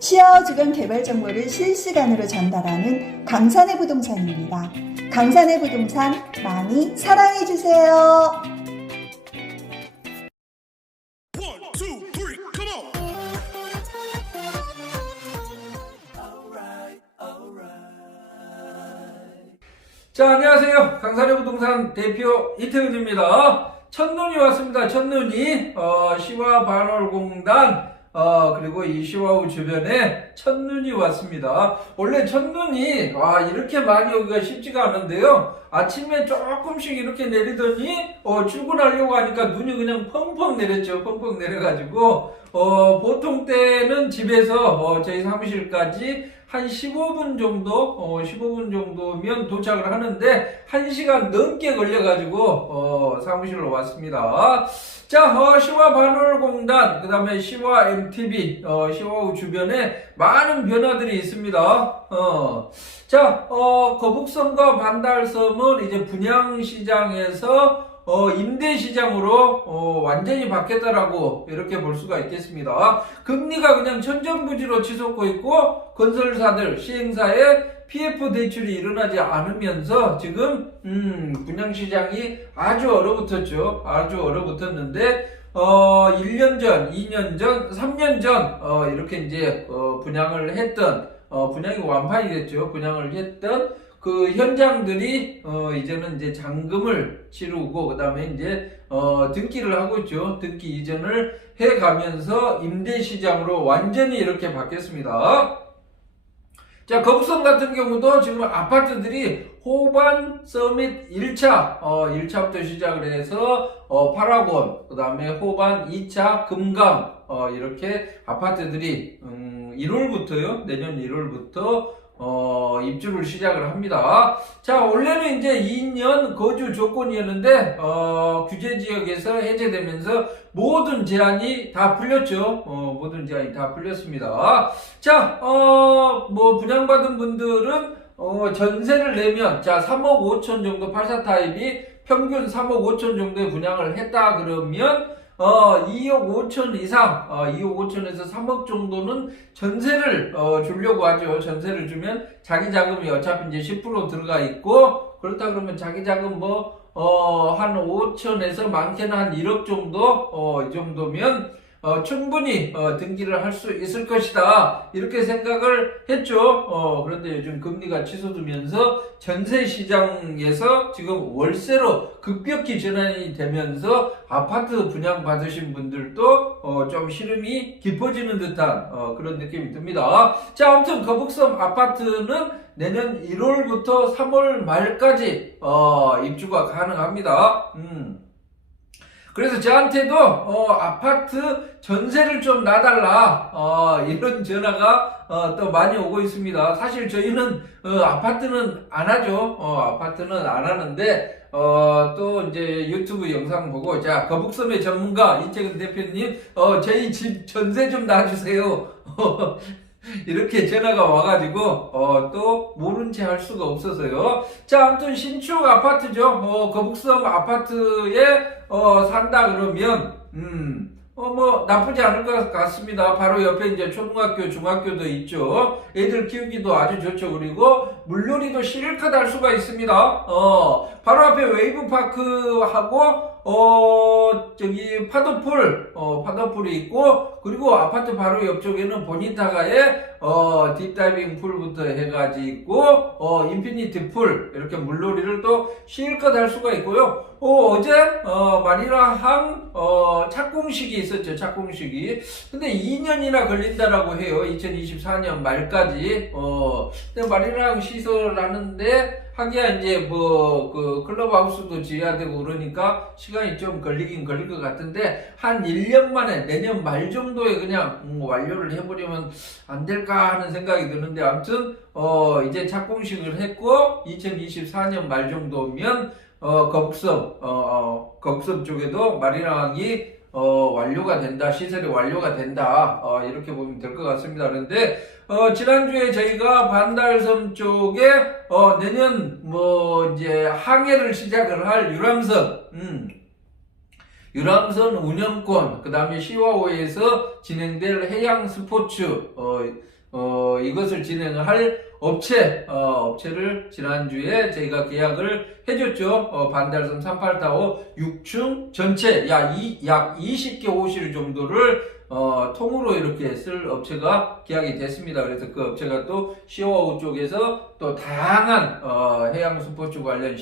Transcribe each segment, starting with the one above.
시야와 주변 개발 정보를 실시간으로 전달하는 강산의 부동산입니다. 강산의 부동산 많이 사랑해주세요. 자, 안녕하세요. 강산의 부동산 대표 이태근입니다. 첫눈이 왔습니다. 첫눈이 시와 반월공단 그리고 이 시와우 주변에 첫눈이 왔습니다. 원래 첫눈이 이렇게 많이 오기가 쉽지가 않은데요. 아침에 조금씩 이렇게 내리더니 출근하려고 하니까 눈이 그냥 펑펑 내렸죠. 펑펑 내려가지고 보통 때는 집에서 저희 사무실까지 한 15분 정도면 도착을 하는데 1시간 넘게 걸려가지고 사무실로 왔습니다. 자, 시와 반월공단, 그 다음에 시와 MTB, 시와우 주변에 많은 변화들이 있습니다. 자, 거북섬과 반달섬은 이제 분양시장에서 임대시장으로 완전히 바뀌었다라고 이렇게 볼 수가 있겠습니다. 금리가 그냥 천정부지로 치솟고 있고 건설사들, 시행사의 PF 대출이 일어나지 않으면서 지금 분양시장이 아주 얼어붙었죠. 아주 얼어붙었는데 1년 전, 2년 전, 3년 전 이렇게 이제 분양을 했던 분양이 완판이 됐죠. 분양을 했던 그 현장들이 이제는 이제 잔금을 치르고 그다음에 이제 등기를 하고 있죠. 등기 이전을 해 가면서 임대 시장으로 완전히 이렇게 바뀌었습니다. 자, 거북섬 같은 경우도 지금 아파트들이 호반 서밋 1차 1차부터 시작을 해서 파라곤, 그다음에 호반 2차 금강 이렇게 아파트들이 1월부터요. 내년 1월부터 입주를 시작을 합니다. 자, 원래는 이제 2년 거주 조건이었는데 규제 지역에서 해제되면서 모든 제한이 다 풀렸죠. 모든 제한이 다 풀렸습니다. 자, 뭐 분양받은 분들은 전세를 내면 자 3억 5천 정도 84 타입이 평균 3억 5천 정도에 분양을 했다 그러면 2억 5천 이상, 2억 5천에서 3억 정도는 전세를 주려고 하죠. 전세를 주면 자기 자금이 어차피 이제 10% 들어가 있고, 그렇다 그러면 자기 자금 한 5천에서 많게는 한 1억 정도, 이 정도면 충분히 등기를 할 수 있을 것이다 이렇게 생각을 했죠. 그런데 요즘 금리가 치솟으면서 전세 시장에서 지금 월세로 급격히 전환이 되면서 아파트 분양 받으신 분들도 좀 시름이 깊어지는 듯한 그런 느낌이 듭니다. 자, 아무튼 거북섬 아파트는 내년 1월부터 3월 말까지 입주가 가능합니다. 그래서 저한테도 아파트 전세를 좀 놔달라 이런 전화가 또 많이 오고 있습니다. 사실 저희는 아파트는 안 하죠. 아파트는 안 하는데 또 이제 유튜브 영상 보고 자 거북섬의 전문가 이태근 대표님 저희 집 전세 좀 놔주세요. 이렇게 전화가 와가지고 또 모른 채 할 수가 없어서요. 자, 아무튼 신축 아파트죠. 거북섬 아파트에 산다 그러면 뭐 나쁘지 않을 것 같습니다. 바로 옆에 이제 초등학교, 중학교도 있죠. 애들 키우기도 아주 좋죠. 그리고 물놀이도 실컷 할 수가 있습니다. 바로 앞에 웨이브파크하고 저기 파도풀이 있고, 그리고 아파트 바로 옆쪽에는 보니타가에 딥다이빙 풀부터 해가지고 인피니티 풀 이렇게 물놀이를 또 실컷 할 수가 있고요. 어제 마리나항 착공식이 있었죠. 착공식이. 근데 2년이나 걸린다라고 해요. 2024년 말까지. 근데 마리나항 시설하는데 하기야 이제 그 클럽하우스도 지어야 되고 그러니까 시간이 좀 걸리긴 걸릴 것 같은데 한 1년 만에 내년 말 정도에 그냥 완료를 해버리면 안 될까 하는 생각이 드는데, 아무튼 이제 착공식을 했고 2024년 말 정도면 거북섬 쪽에도 마리나항이 완료가 된다, 시설이 완료가 된다, 이렇게 보면 될 것 같습니다. 그런데 지난주에 저희가 반달섬 쪽에 내년 이제 항해를 시작을 할 유람선 유람선 운영권, 그 다음에 시와호에서 진행될 해양 스포츠, 이것을 진행할 업체를 지난주에 저희가 계약을 해줬죠. 반달섬 38타워 6층 전체 약 20개 호실 정도를 통으로 이렇게 쓸 업체가 계약이 됐습니다. 그래서 그 업체가 또 시와호 쪽에서 또 다양한 해양 스포츠 관련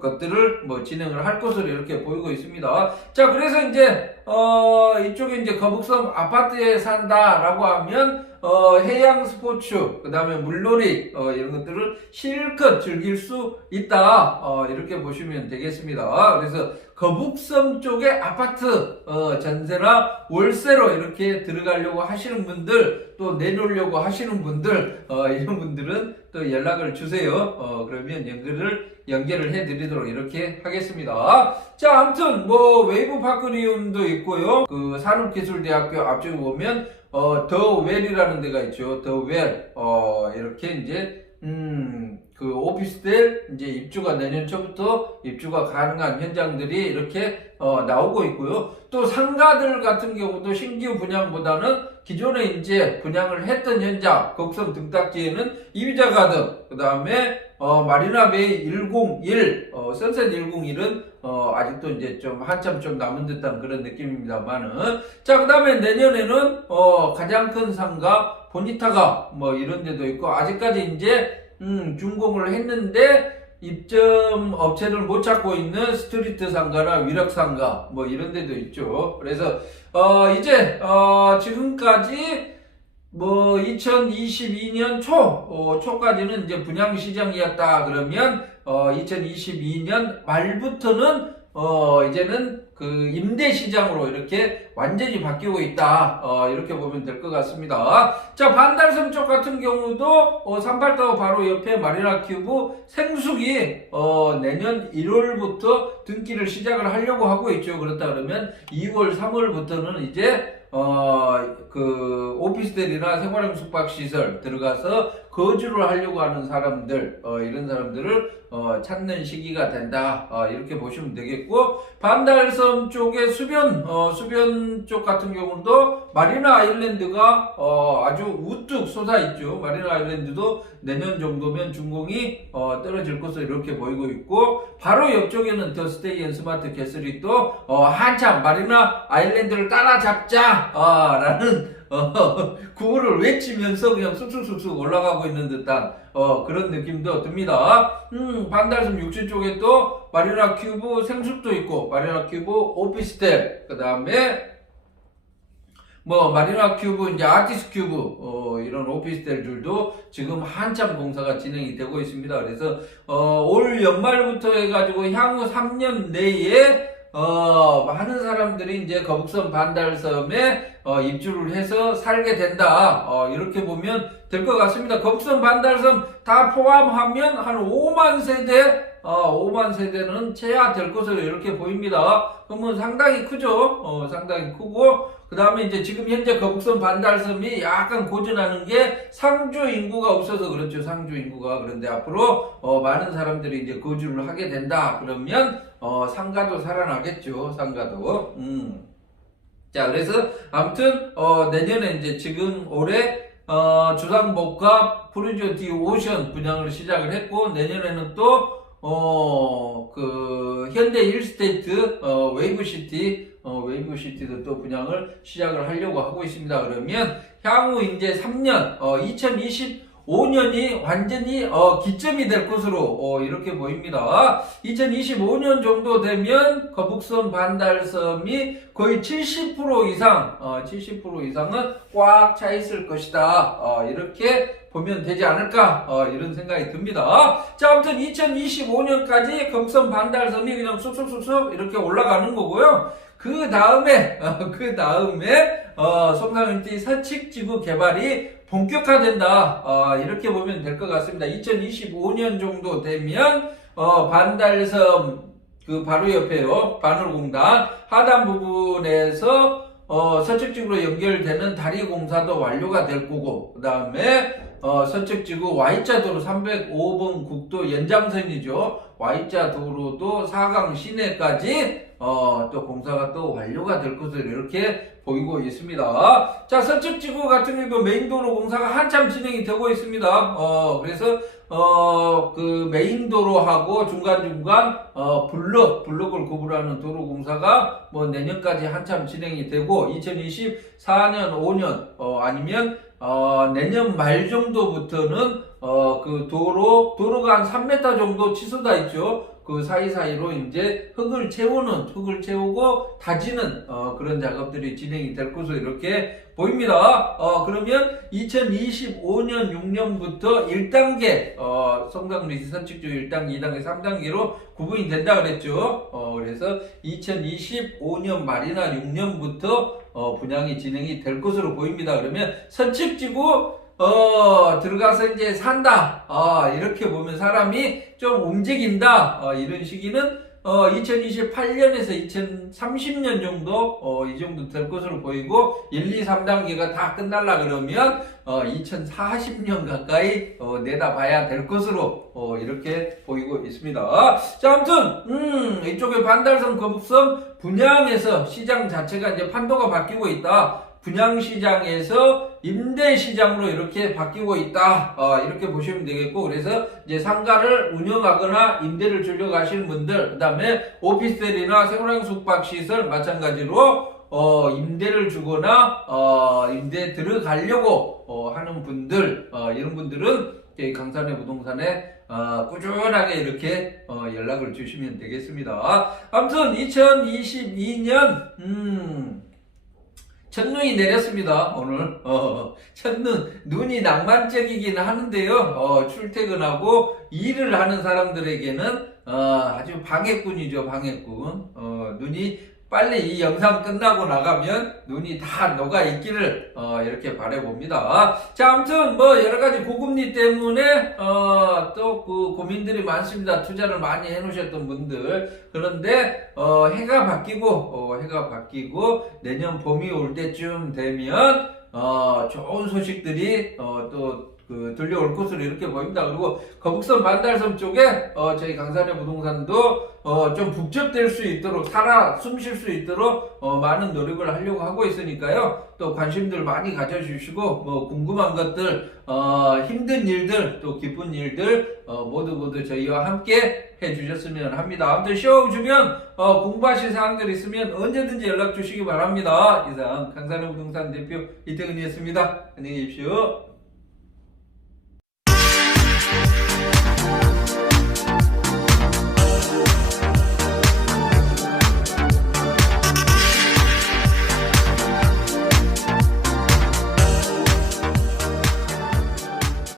것들을 진행을 할 것으로 이렇게 보이고 있습니다. 자, 그래서 이제, 이쪽에 이제 거북섬 아파트에 산다라고 하면, 해양 스포츠, 그 다음에 물놀이, 이런 것들을 실컷 즐길 수 있다. 이렇게 보시면 되겠습니다. 그래서 거북섬 쪽에 아파트, 전세나 월세로 이렇게 들어가려고 하시는 분들, 또 내놓으려고 하시는 분들, 이런 분들은 또 연락을 주세요. 그러면 연결을 해드리도록 이렇게 하겠습니다. 자, 아무튼 웨이브 파크리움도 있고요. 그 산업기술대학교 앞쪽에 보면 더 웰이라는 데가 있죠. 더 웰. 이렇게 이제 그 오피스텔 이제 입주가 내년 초부터 입주가 가능한 현장들이 이렇게 나오고 있고요. 또 상가들 같은 경우도 신규 분양보다는 기존에 이제 분양을 했던 현장, 거북섬 등딱지에는 이비자 가든, 그 다음에 마리나베이 101, 선셋 101은 아직도 이제 좀 한참 좀 남은 듯한 그런 느낌입니다만은, 자, 그 다음에 내년에는 가장 큰 상가 보니타가 이런 데도 있고, 아직까지 이제 준공을 했는데 입점 업체를 못 찾고 있는 스트리트 상가나 위락 상가 이런 데도 있죠. 그래서 이제 지금까지 2022년 초까지는 이제 분양 시장이었다 그러면 2022년 말부터는 이제는 그 임대 시장으로 이렇게 완전히 바뀌고 있다. 이렇게 보면 될 것 같습니다. 자, 반달섬 쪽 같은 경우도 38타워 바로 옆에 마리나 큐브 생숙이 내년 1월부터 등기를 시작을 하려고 하고 있죠. 그렇다 그러면 2월, 3월부터는 이제 그 오피스텔이나 생활형 숙박시설 들어가서 거주를 하려고 하는 사람들, 이런 사람들을 찾는 시기가 된다. 이렇게 보시면 되겠고, 반달섬 쪽의 수변 쪽 같은 경우도 마리나 아일랜드가 아주 우뚝 솟아있죠. 마리나 아일랜드도 내년 정도면 준공이 떨어질 것으로 이렇게 보이고 있고, 바로 옆쪽에는 더 스테이 앤 스마트 캐슬이 또 한참 마리나 아일랜드를 따라잡자 라는 구호를 외치면서 그냥 쑥쑥쑥쑥 올라가고 있는 듯한 그런 느낌도 듭니다. 반달섬 6층 쪽에 또 마리나 큐브 생숙도 있고, 마리나 큐브 오피스텔, 그 다음에 마리나 큐브, 이제 아티스 큐브, 이런 오피스텔들도 지금 한참 공사가 진행이 되고 있습니다. 그래서, 올 연말부터 해가지고 향후 3년 내에, 많은 사람들이 이제 거북섬 반달섬에, 입주를 해서 살게 된다. 이렇게 보면 될 것 같습니다. 거북섬 반달섬 다 포함하면 한 5만 세대는 채야될 것으로 이렇게 보입니다. 그러면 상당히 크죠? 상당히 크고, 그 다음에 이제 지금 현재 거북섬 반달섬이 약간 고전하는 게 상주 인구가 없어서 그렇죠. 상주 인구가. 그런데 앞으로, 많은 사람들이 이제 거주를 하게 된다. 그러면, 상가도 살아나겠죠. 상가도. 자, 그래서 아무튼, 내년에 이제 지금 올해, 주상복합 프루지오 디 오션 분양을 시작을 했고, 내년에는 또, 현대 힐스테이트, 웨이브시티도 또 분양을 시작을 하려고 하고 있습니다. 그러면, 향후 이제 3년, 2025년이 완전히, 기점이 될 것으로, 이렇게 보입니다. 2025년 정도 되면, 거북섬 반달섬이 거의 70% 이상은 꽉 차 있을 것이다. 이렇게 보면 되지 않을까, 이런 생각이 듭니다. 자, 아무튼 2025년까지 거북섬 반달섬이 그냥 쑥쑥쑥쑥 이렇게 올라가는 거고요. 그 다음에, 송산유니티 서측지구 개발이 본격화된다. 이렇게 보면 될 것 같습니다. 2025년 정도 되면, 반달섬, 그 바로 옆에요. 바늘공단 하단 부분에서, 서측지구로 연결되는 다리 공사도 완료가 될 거고, 그 다음에, 서측지구 Y자 도로 305번 국도 연장선이죠. Y자 도로도 4강 시내까지 또 공사가 또 완료가 될 것으로 이렇게 보이고 있습니다. 자, 서측지구 같은 경우도 메인도로 공사가 한참 진행이 되고 있습니다. 그래서 그 메인도로하고 중간중간 블럭을 구분하는 도로 공사가 뭐 내년까지 한참 진행이 되고 2024년 5년 아니면 내년 말 정도부터는 그 도로가 한 3m 정도 치솟아 있죠. 그 사이사이로 이제 흙을 채우고 다지는 그런 작업들이 진행이 될 것으로 이렇게 보입니다. 그러면 2025년 6년부터 1단계 성강리시 선측주 1단계, 2단계, 3단계로 구분이 된다 그랬죠. 그래서 2025년 말이나 6년부터 분양이 진행이 될 것으로 보입니다. 그러면 선측지구 들어가서 이제 산다. 이렇게 보면 사람이 좀 움직인다. 이런 시기는 2028년에서 2030년 정도 이 정도 될 것으로 보이고 1, 2, 3단계가 다 끝날라 그러면 2040년 가까이 내다봐야 될 것으로 이렇게 보이고 있습니다. 자, 아무튼 이쪽에 반달섬, 거북섬 분양에서 시장 자체가 이제 판도가 바뀌고 있다. 분양시장에서 임대시장으로 이렇게 바뀌고 있다. 이렇게 보시면 되겠고, 그래서 이제 상가를 운영하거나 임대를 주려고 하시는 분들, 그 다음에 오피스텔이나 생활형 숙박시설 마찬가지로 임대를 주거나 임대 들어가려고 하는 분들, 이런 분들은 저희 강산의 부동산에 꾸준하게 이렇게 연락을 주시면 되겠습니다. 아무튼 2022년 첫눈이 내렸습니다. 오늘 첫눈이 낭만적이긴 하는데요. 출퇴근하고 일을 하는 사람들에게는 아주 방해꾼이죠. 방해꾼. 눈이 빨리 이 영상 끝나고 나가면 눈이 다 녹아 있기를 이렇게 바라봅니다. 자, 아무튼 뭐 여러 가지 고금리 때문에 또 그 고민들이 많습니다. 투자를 많이 해놓으셨던 분들. 그런데 해가 바뀌고 내년 봄이 올 때쯤 되면 좋은 소식들이 또 들려올 것으로 이렇게 보입니다. 그리고 거북섬 반달섬 쪽에 저희 강산의 부동산도 좀 북적될 수 있도록 숨 쉴 수 있도록 많은 노력을 하려고 하고 있으니까요. 또 관심들 많이 가져주시고 뭐 궁금한 것들 힘든 일들 또 기쁜 일들 모두 저희와 함께 해주셨으면 합니다. 아무튼 시험 주면 공부하실 사항들 있으면 언제든지 연락 주시기 바랍니다. 이상 강산의 부동산 대표 이태근이었습니다. 안녕히 계십시오.